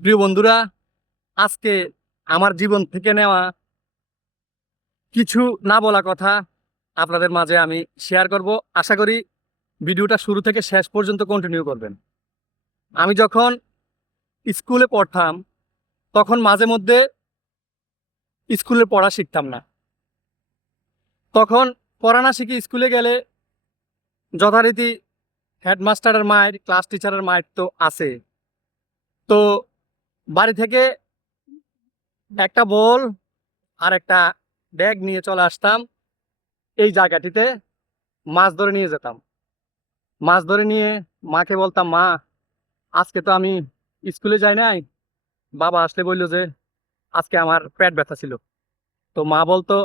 প্রিয় বন্ধুরা, আজকে আমার জীবন থেকে নেওয়া কিছু না বলা কথা আপনাদের মাঝে আমি শেয়ার করব। আশা করি ভিডিওটা শুরু থেকে শেষ পর্যন্ত কন্টিনিউ করবেন। আমি যখন স্কুলে পড়তাম তখন মাঝে মধ্যে স্কুলে পড়া শিখতাম না। তখন পড়া না শিখে স্কুলে গেলে যথারীতি হেডমাস্টারের মায়ের, ক্লাস টিচারের মায়ের তো আছে। তো বাড়ি থেকে একটা বল আর একটা ব্যাগ নিয়ে চলে আসতাম। এই জায়গাটিতে মাছ ধরে নিয়ে যেতাম। মাছ ধরে নিয়ে মাকে বলতাম, মা আজকে তো আমি স্কুলে যাই নাই। বাবা আসলে বললো যে আজকে আমার পেট ব্যথা ছিল। তো মা বলতো,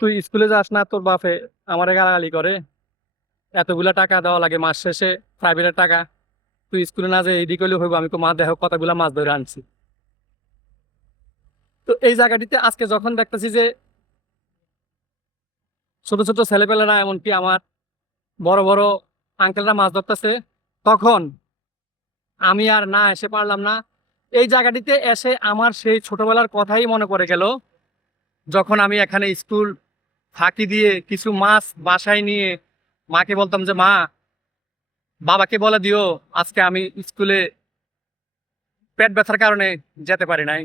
তুই স্কুলে যাস না, তোর বাপে আমারে গালাগালি করে, এতগুলা টাকা দেওয়া লাগে মাস শেষে, প্রাইভেটের টাকা, তুই স্কুলে না যে এইদিকে হইলে হইব। আমি তো মা দেখো কতগুলা মাছ ধরে আনছি। তো এই জায়গাটিতে আজকে যখন দেখতেছি যে ছোট ছোট ছেলেপেলেরা, এমনকি আমার বড় বড় আঙ্কেলরা মাছ ধরতেছে, তখন আমি আর না এসে পারলাম না। এই জায়গাটিতে এসে আমার সেই ছোটবেলার কথাই মনে পড়ে গেল, যখন আমি এখানে স্কুল ফাঁকি দিয়ে কিছু মাছ বাসায় নিয়ে মাকে বলতাম যে মা, বাবাকে বলে দিও আজকে আমি স্কুলে পেট ব্যথার কারণে যেতে পারি নাই।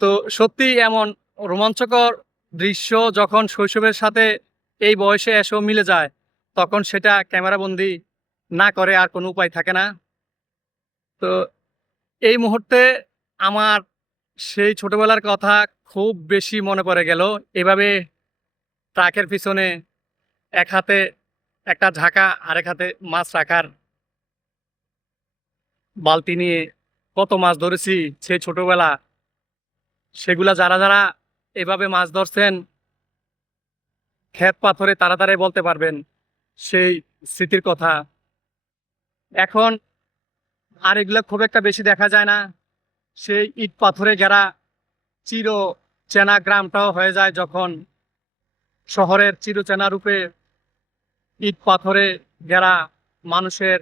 তো সত্যি এমন রোমাঞ্চকর দৃশ্য যখন শৈশবের সাথে এই বয়সে এসেও মিলে যায়, তখন সেটা ক্যামেরাবন্দি না করে আর কোনো উপায় থাকে না। তো এই মুহূর্তে আমার সেই ছোটবেলার কথা খুব বেশি মনে পড়ে গেল। এভাবে ট্রাকের পিছনে এক হাতে একটা ঝাঁকা, আরেক হাতে মাছ রাখার বালতি নিয়ে কত মাছ ধরেছি সেই ছোটবেলা। সেগুলা যারা যারা এভাবে মাছ ধরছেন ক্ষেত পাথরে, তারা তারাই বলতে পারবেন সেই স্মৃতির কথা। এখন আর এগুলা খুব একটা বেশি দেখা যায় না। সেই ইট পাথরে যারা চির চেনা গ্রামটাও হয়ে যায় যখন শহরের চিরচেনা রূপে ইট পাথরে ঘেরা মানুষের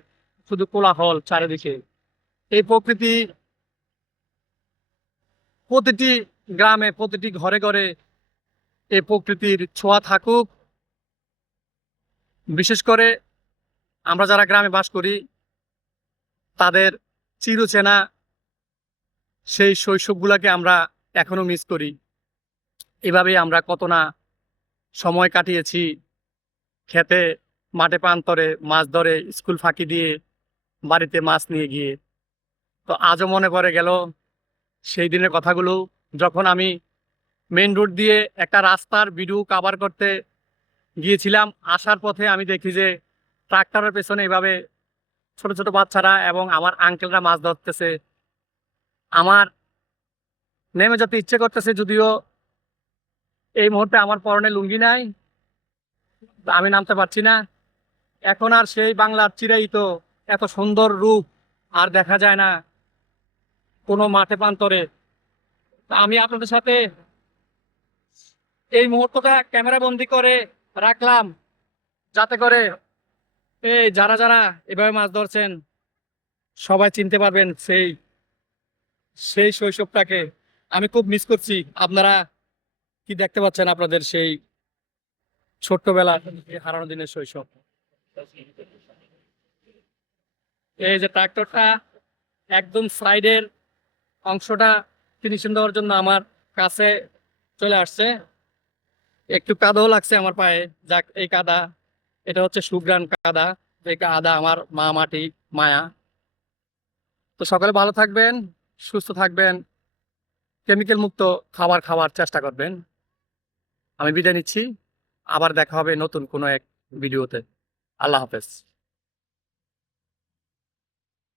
শুধু কোলাহল চারিদিকে। এই প্রকৃতি প্রতিটি গ্রামে, প্রতিটি ঘরে ঘরে এই প্রকৃতির ছোঁয়া থাকুক। বিশেষ করে আমরা যারা গ্রামে বাস করি তাদের চিরচেনা সেই শৈশবগুলোকে আমরা এখনো মিস করি। এভাবেই আমরা কত না সময় কাটিয়েছি খেতে, মাঠে প্রান্তরে মাছ ধরে, স্কুল ফাঁকি দিয়ে বাড়িতে মাছ নিয়ে গিয়ে। তো আজও মনে পড়ে গেল সেই দিনের কথাগুলো, যখন আমি মেইন রোড দিয়ে একটা রাস্তার ভিডিও কভার করতে গিয়েছিলাম। আসার পথে আমি দেখি যে ট্রাক্টরের পেছনে এভাবে ছোট ছোট বাচ্চারা এবং আমার আঙ্কেলরা মাছ ধরতেছে। আমার নেমে যেতে ইচ্ছে করতেছে, যদিও এই মুহূর্তে আমার পরনে লুঙ্গি নাই, আমি নামতে পারছি না। এখন আর সেই বাংলার চিরায়িত এত সুন্দর রূপ আর দেখা যায় না কোনো মাঠে প্রান্তরে। তা আমি আপনাদের সাথে এই মুহূর্তটা ক্যামেরা বন্দি করে রাখলাম, যাতে করে এই যারা যারা এভাবে মাছ ধরছেন সবাই চিনতে পারবেন সেই সেই শৈশবটাকে। আমি খুব মিস করছি। আপনারা কি দেখতে পাচ্ছেন আপনাদের সেই ছোট্টবেলার হারানো দিনের শৈশব? এই যে ট্রাক্টরটা একদম সাইডের অংশটা ফিনিশিং দেওয়ার জন্য আমার কাছে চলে আসছে। একটু কাদাও লাগছে আমার পায়ে। যাক, এই কাদা, এটা হচ্ছে সুগ্রান কাদা। এই কাদা আমার মা মাটি, মায়া। তো সকালে ভালো থাকবেন, সুস্থ থাকবেন, কেমিক্যাল মুক্ত খাবার খাওয়ার চেষ্টা করবেন। আমি বিদায় নিচ্ছি। আবার দেখা হবে নতুন কোনো এক ভিডিওতে। আল্লাহ হাফেজ।